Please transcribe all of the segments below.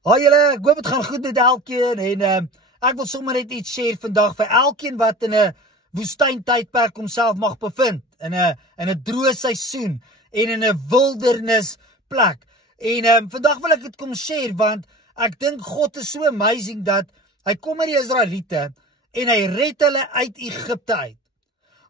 Haai julle, ek hoop het gaan goed met elkeen en ek wil sommer net iets share vandag vir elkeen wat in 'n woestyntydperk homself mag bevind, in 'n droë seisoen en in 'n wildernisplek. En vandag wil ek dit kom share want ek dink God is so amazing dat hy kom met die Israeliete en hy red hulle uit Egipte uit.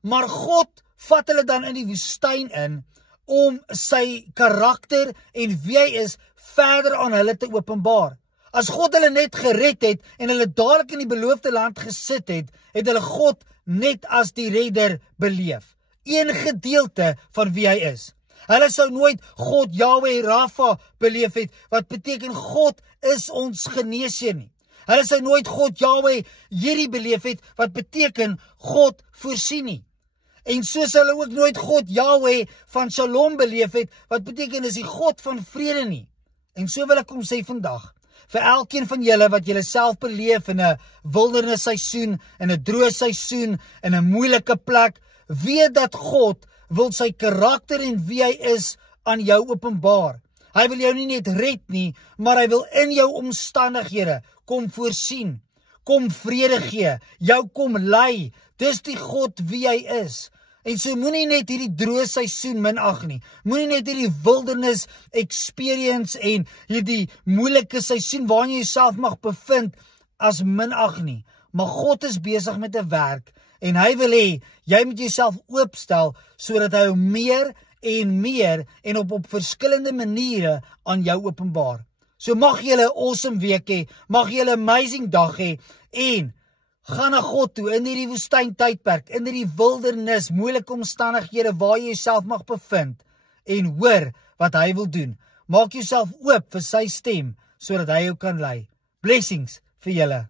Maar God vat hulle dan in die woestyn in om sy karakter en wie hy is verder aan hulle te openbaar. As God hulle net gered het en hulle dadelik in die beloofde land gesit het, het hulle God net as die redder beleef. Een gedeelte van wie hy is. Hulle sou nooit God Yahweh Rafa beleef het, wat beteken God is ons geneesheer nie. Hulle sou nooit God Yahweh Jiri beleef het, wat beteken God voorsien nie. En so sal hulle ook nooit God Yahweh van Shalom beleef het, wat beteken is die God van vrede nie. En so wil ek kom sê vandag, vir elkeen van julle wat julle self beleef in 'n wildernis seisoen, in 'n droë seisoen, in 'n moeilike plek, weet dat God wil sy karakter en wie hy is aan jou openbaar. Hy wil jou nie net red nie, maar hy wil in jou omstandighede kom voorsien, kom vrede gee, jou kom lei. Dis die God wie hy is. En so moenie net hierdie droë seisoen minag nie. Moenie net hierdie wildernis experience en hierdie moeilike seisoen waarin jy jouself mag bevind as minag nie. Maar God is besig met 'n werk en hy wil hê jy moet jouself oopstel sodat hy meer en op verskillende maniere aan jou openbaar. So mag jy 'n awesome week hê, mag jy 'n amazing dag hê en gaan na God toe in hierdie woestyntydperk, in hierdie wildernis, moeilike omstandighede waar jy jouself mag bevind en hoor wat hy wil doen. Maak jouself oop vir sy stem sodat hy jou kan lei. Blessings vir julle.